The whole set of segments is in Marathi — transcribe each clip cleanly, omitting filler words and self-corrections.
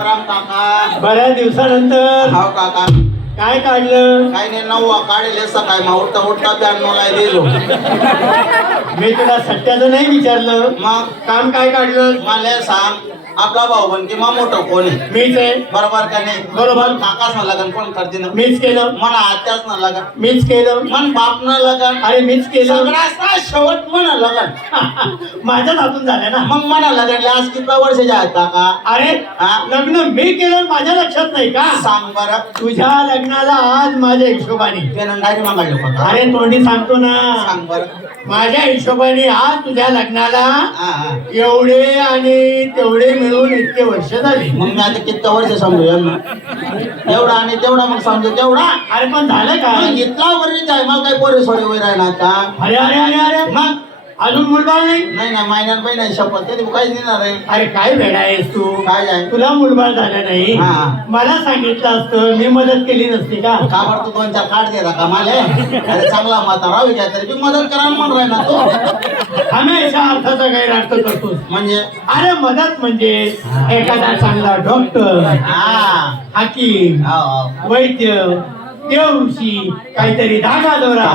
राम राम काका. बऱ्याच दिवसानंतर हाव काका. काय काढलं? काय नाही नववा काढले सकाळी मग उठता उठता प्यानोला दिलो. मी तुला सत्याचं नाही विचारलं, मग काम काय काढलं? मला सांग आपला भाऊ बनकी मा मोठं कोण आहे? मीच आहे. बरोबर का नाही? बरोबर. काकाच ना लगन कोण करते ना? मीच केलं. म्हणा आत्याच ना लगन. मीच केलं. मन बाप न लगन. अरे मीच केलं. सगळ्याचा शेवट म्हणा लगन. माझ्याच हातून झालं ना. मग म्हणा लगन आज किती वर्षाचे आहेत काका? अरे हा? लग्न मी केलं माझ्या लक्षात नाही का? सांग बरं. तुझ्या लग्नाला आज माझ्या हिशोबाने पेनंडारी मागायला होता. अरे तोंडी सांगतो ना. सांग बरं. माझ्या हिशोबाने आज तुझ्या लग्नाला हा हा. एवढे आणि तेवढे मिळून इतके वर्ष झाली. मग मी आता किती वर्ष समजू यांना एवढा आणि तेवढा मग समजू तेवढा. अरे पण झालं मग काय? इतका वरीच आहे मग काय पोरे सोडे वय राहणार का? अरे अरे अरे अरे मग अजून मुलबाळ नाही. नाही ना महिन्यात महिन्यात शपथ कधी काहीच देणार आहे. अरे काय वेडा आहेस तू? काय आहे? तुला मुलबाळ झालं नाही. हा, हा. मला सांगितलं असतं मी मदत केली नसती का? का बरं तू 2-4 कार्ड दे का मला? अरे चांगला म्हातारा घ्या तरी तू मदत करा म्हणून राहिला तू. हमेशा अर्थाचा गैरअर्थ करतोस. म्हणजे अरे मदत म्हणजे एखादा चांगला डॉक्टर, हा हाकीम, हाव, हाव. वैद्य, देवऋषी, काहीतरी धागा दोरा.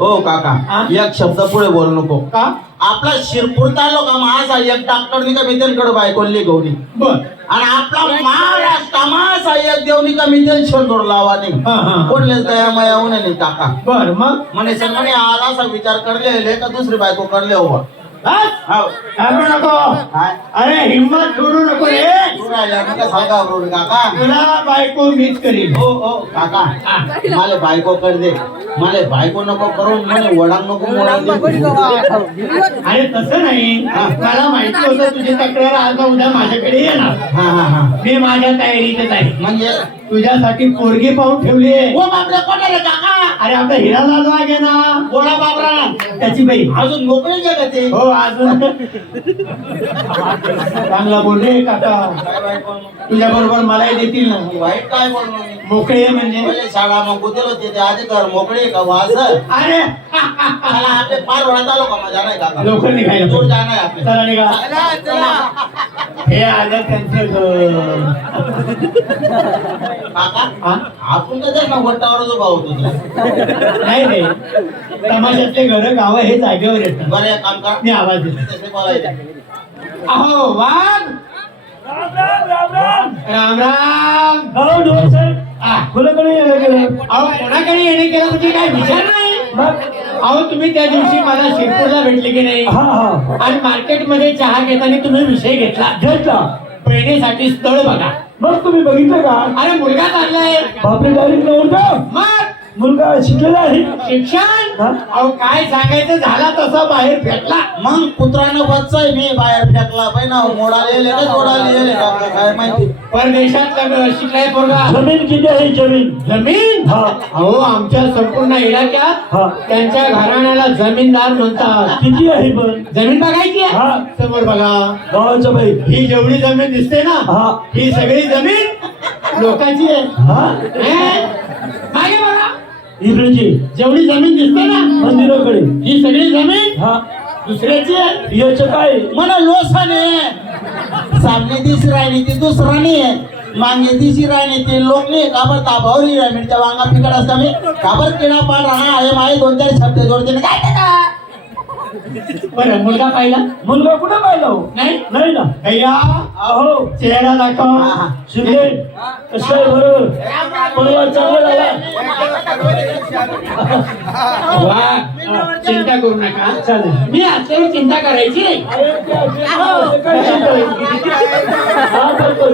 हो काका हा? एक शब्द पुढे बोलू नको. का? आपला शिरपूर तालुका माझा एक डॉक्टरनी का मितेनकडे बायकोली गौरी बर. आणि आपला महाराष्ट्र माझा एक देवनी का मितेन शोधून लावा नाही. हा, हा. कोणलेच दया मया होऊन नाही काका. बर मग म्हणे सर म्हणे आज असा विचार करले का दुसरी बायको करले हो. हात? हाव. घाबरू नको. काय अरे हिम्मत सोडू नको रे. तू राहिला मी का सांगा बरोबर काका. तुला बायको मीच करील. हो हो काका मला बायको कर दे. मला बायको नको करून म्हणे वडांग नको मोडांग दे. अरे तसं नाही. मला माहिती होतं तुझी तक्रार आज ना उद्या माझ्याकडे येणार. हा हा हा. मी माझ्या तयारीतच आहे. म्हणजे तुझ्यासाठी पोरगी पाहून ठेवली आहे. ओ बापरे कोणाला काका? अरे आपला हिरालाल वाघ ना. बोला बाबरा त्याची बाई. अजून मोकळे का ते? हो अजून चांगला बोल रे काका. काय बायको? तुझ्या बरोबर मलाही देतील ना. वाईट काय बोललो मी? मोकळे म्हणजे. पहिले शाळा मग गुदेल होते ते आधी कर मोकळे का वास अरे मला आपले पार वळत आलो का माझा नाही काका. लवकर निघायला दूर पाहिजे. जाणार आपले. चला निघा. हे आलं त्यांचं घर. काका हा? आपण तर ना वट्टावर उभा होतो तो. नाही रे समाजातले घर गाव हे जागेवर येतात. बरं एक काम कर मी आवाज देतो. तसे बोलायचं. अहो वाघ. राम राम. कोणाकडे येणं केलं? अहो कोणाकडे येणे केलं म्हणजे काय विचार नाही. अहो तुम्ही त्या दिवशी मला शिरपूरला भेटले की नाही? हा हा आणि मार्केटमध्ये चहा घेताना तुम्ही विषय घेतला घेतला. प्रेरणेसाठी स्थळ बघा. मग तुम्ही बघितलं का? अरे मुलगा चाललाय. बापरे डायरेक्ट नव्हतं. मग मुलगा शिकलेला आहे. शिक्षण. हा? अहो काय सांगायचं झाला तसा बाहेर फेकला. मग पुत्रानं बच्चाय मी बाहेर फेकला पाहिजे ना मोडाले येले का जोडाले येले का आपल्याला काय माहिती. परदेशात शिकलाय पोरगा. जमीन किती आहे जमीन? जमीन. हा. अहो आमच्या संपूर्ण इलाक्यात हा. त्यांच्या घराण्याला जमीनदार म्हणतात. किती आहे पण? जमीन बघायची आहे? हा. समोर बघा. गावाचं बाई. ही जेवढी जमीन दिसते ना हा. ही सगळी जमीन लोकांची आहे. हा हे? मागे बघा. इकडेची जेवढी जमीन दिसते ना मंदिराकडे. ही सगळी जमीन हा दुसऱ्याची आहे. याचं काय? म्हणा लोसाने सामने दिस राहिली ती दुसराने मागे दिशी राहिली ते लोक नाही काबर ताबावरी मिरच्या वांगा पिकड असता मी काबर किडा पाड राहणार आहे माझे 2-4 शब्द जोडते काय का बरं मुलगा पाहिला मुलगा कुठे पाहिला हो? नाही. नाही ना. भैया अहो चेहरा दाखव. शिंदे कसं आहे? बरोबर परिवार चांगला झाला. वा चिंता करू नका. चालेल. मी असल्यावर चिंता करायची. अरे ते काय चिंता आहे? हा, करतो.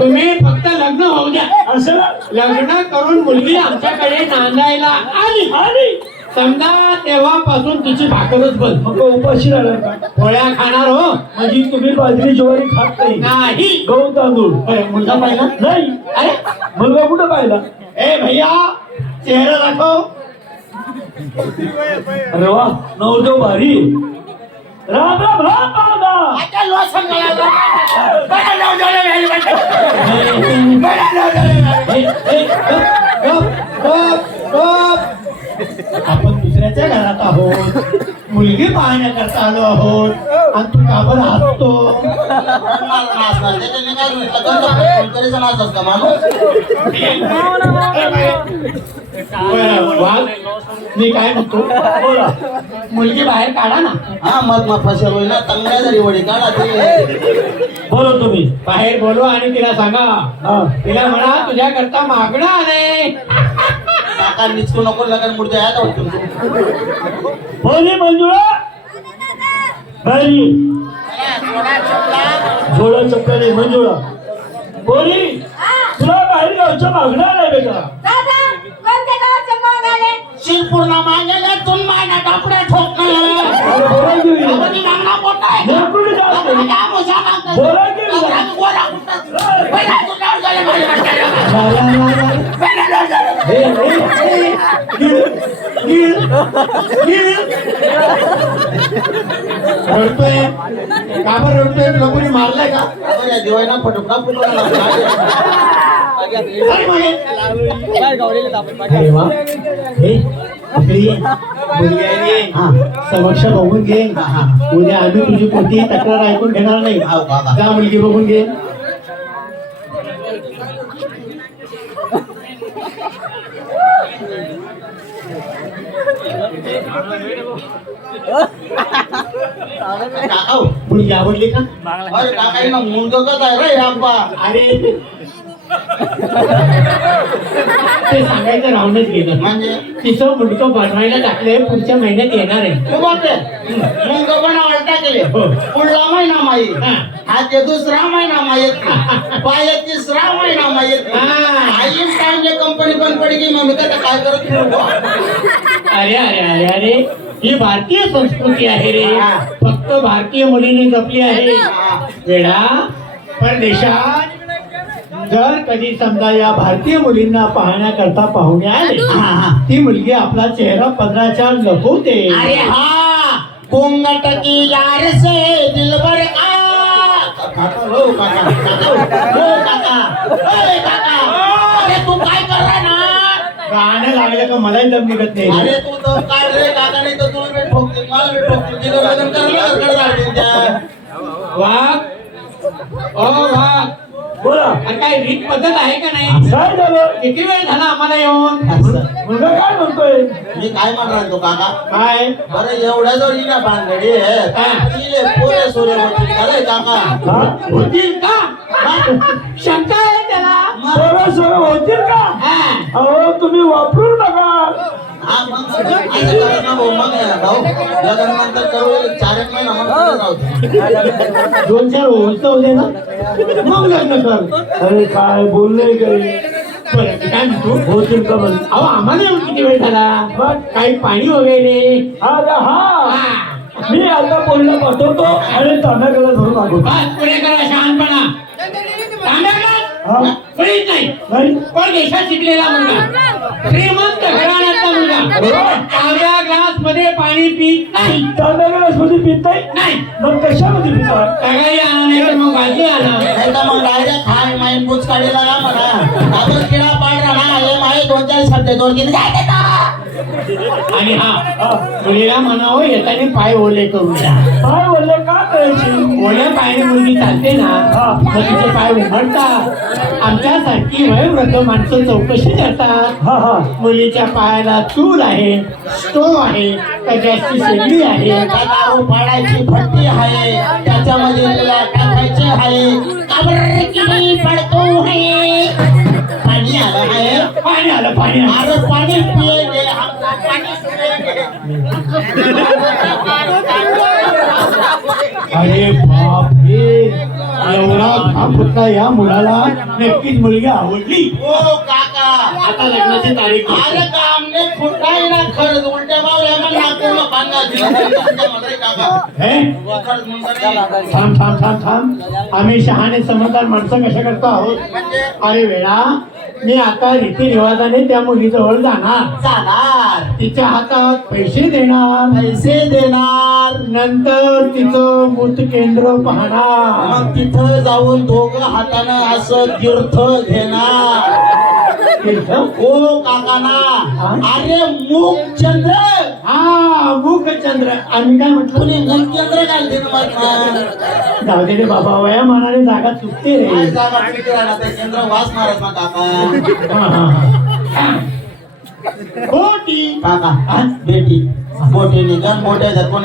तुम्ही फक्त लग्न होऊ द्या. असं ना? लग्न करून मुलगी आमच्याकडे नांदायला आली आणि समजा तेव्हापासून तिची भाकरच बंद. मग उपाशी राहणार का? पोळ्या खाणार हो म्हणजे तुम्ही बाजरी ज्वारी खात नाही? नाही. गहू तांदूळ? बरं मुलगा पाहिला नाही. अरे मुलगा कुठे पाहिला? ए भैया चेहरा दाखव. अरे वा नवरदेव भारी. राम राम हा पाहुणा. आपण दुसऱ्याचं शेजारच्या घरात आहोत, मुलगी पाहण्याकरता आलो आहोत आणि तू का बरं हसतो? वाघ, मी काय म्हणतो, बोला मुलगी बाहेर काढा ना. हा मग फसेल होईल ना, तंगड्या जरी वडी काढा ते. बोलो तुम्ही. बाहेर बोलवा आणि तिला सांगा, तिला म्हणा तुझ्या करता मागणं आलंय. काका निचकू नको, लगन मुडते आहे का? बोली मंजुळा बाहेर थोडा चक्कर आहे मंजुळा. बोली तुला बाहेर गावच्या मागणार आहे बेटा. शिरपूरला मागेला तुम मायना कापड्या ठोकणं. अरे बोला की होईल. आपण मागणं मोठं आहे. नोकरी जात आपण नाही. काय मोठा मागणं? बोला की होईल. आपण गोरा कुठं? पहिला तुझ्यावर झाले माझ्या वाट्याला. ला, ला, ला, ला. पहिला तुझ्यावर झाले. हे, हे, गिळ, गिळ, गिळ. रडतोय का बरं रडतोय? तुला कोणी मारलंय का? आपण या दिवाळीला फटका फुटला लागला. अरे मागे. अरे वा. हे, इकडे ये. मुलगी आहे ये. समक्ष बघून घे. उद्या आम्ही तुझी कोणतीही तक्रार ऐकून घेणार नाही. जा मुलगी बघून घे. काका मुलगी आवडली का? अरे काका ना मुंडकच आहे रे आंबा. अरे ते सांगायचं राहूनच गेलं. म्हणजे तिचं मुंडकं बनवायला टाकलंय, पुढच्या महिन्यात येणार आहे. तू बघते मुंग पण आवडता केले. पुढला महिना माहीत, हा ते दुसरा महिना माहीत, पाय तिसरा महिना माहीत. आईच टाइमले कंपनी पण पडी की मग मी काय करत नव्हतो. अरे अरे अरे अरे ही भारतीय संस्कृती आहे रे. फक्त भारतीय मुलीने जपली आहे. वेळा परदेशात जर कधी समजा या भारतीय मुलींना पाहण्याकरता पाहुणे आले, ती मुलगी आपला चेहरा पदराच्या लपवते. अरे हा कोंगट की यार से दिलबर का. काका हो काका, काका हो काका, ओय काका. अरे तू काय करला ना? गाणं लागलं का मलाही दम निघत नाही. अरे तू तर काय रे काका, नाही तर तुला मी ठोकते, मला मी ठोकते. तिला वजन करायला कडे लागते त्या. वाघ, ओ वाघ, बोला अरे काय रीत पद्धत आहे का नाही? काय झालं. किती वेळ झाला आम्हाला येऊन? मुलगा काय म्हणतोय. मी काय म्हणणार तो काका? काय बरं एवढ्या जवळ ना भानगडी आहे पोरे सोरे होती अरे काका. हा होतील का? शंका आहे त्याला. सोळा सोळा होतील का. हा. अहो तुम्ही वापरून बघा. हा मग असं करा ना भाऊ. मग भाऊ लग्न नंतर करू 4 एक महिना मग पुढे जाऊ. 2-4 होत होते ना, मग लग्न कर. अरे काय बोलले काही. बरं मी काय म्हणतो, होतील का म्हणे. अहो आम्हाला येऊन किती वेळ झाला? मग काही पाणी वगैरे? अरे हा हा. मी आता बोलणं पाठवतो आणि तांब्याकडे धरून मागवतो. बस पुढे करा शहाणपणा. तांब्याकडे हा कोणीच नाही. नाही परदेशात शिकलेला मुलगा, श्रीमंत घराण्यातला मुलगा, तांब्या ग्लास मध्ये पाणी पित नाही. तांब्याकडे मध्ये पित नाही. नाही मग कशामध्ये पितात. सगळी आणा नाही तर मग बाजू आणा. नाही तर मग डायरेक्ट खाय माईन पूछ काढीला ना म्हणा. आपण किडा पाड राहणार हे माही 2-4 शब्द 2-3 काय देता. आणि हा मुलीला म्हणावं येताना पाय ओले करून द्या. काय बोलले का करायची. ओल्या पायाने मुलगी चालते ना, मग तिचे पाय उमटतात. आमच्यासारखी वयोवृद्ध माणसं चौकशी करतात. हा हा मुलीच्या पायाला चूल आहे, स्टोव आहे, का गॅसची शेगडी आहे. दारू पाडायची फट्टी आहे, त्याच्यामध्ये तिला टाकायचे आहे. काबर किती पडतो आहे. पाणी आलं आहे. पाणी आलं, पाणी आलं. अरे पाणी पिएंगे हमको पाणी पिएंगे. अरे बापरे, एवढा घाबरता या मुलाला नक्कीच मुलगी आवडली. ओ काका आता लग्नाची तारीख अरे होती. का हमने फुटाई ना खरंच उलट्या बावल्या मग नागपूरला बांधा दिला म्हणते काका. हे? खरंच म्हणतो नाही. थांब थांब थांब थांब, आम्ही शहाणे समजदार माणसं कशा करतो आहोत. म्हणजे अरे वेळा, मी आता रीतिरिवाजाने त्या मुलीजवळ जाणार, जाणार, तिच्या हातात पैसे देणार, पैसे देणार, नंतर तिचं मूत केंद्र पाहणार. मग तिथं जाऊन दोघं हातानं असं तीर्थ घेणार. तीर्थ? ओ काकाना, अरे मूग चंद्र हा मुखचंद्र. आम्ही काय म्हटलं? कोणी केंद्र घालते ना मग जाऊ दे रे बाबा, वया मानाने जागा चुकते रे. काय जागा किती राहणार ते केंद्र वास मारत ना काका. हा, हा, हा. खोटी. काका बेटी मोठे निघन मोठ्या कोणी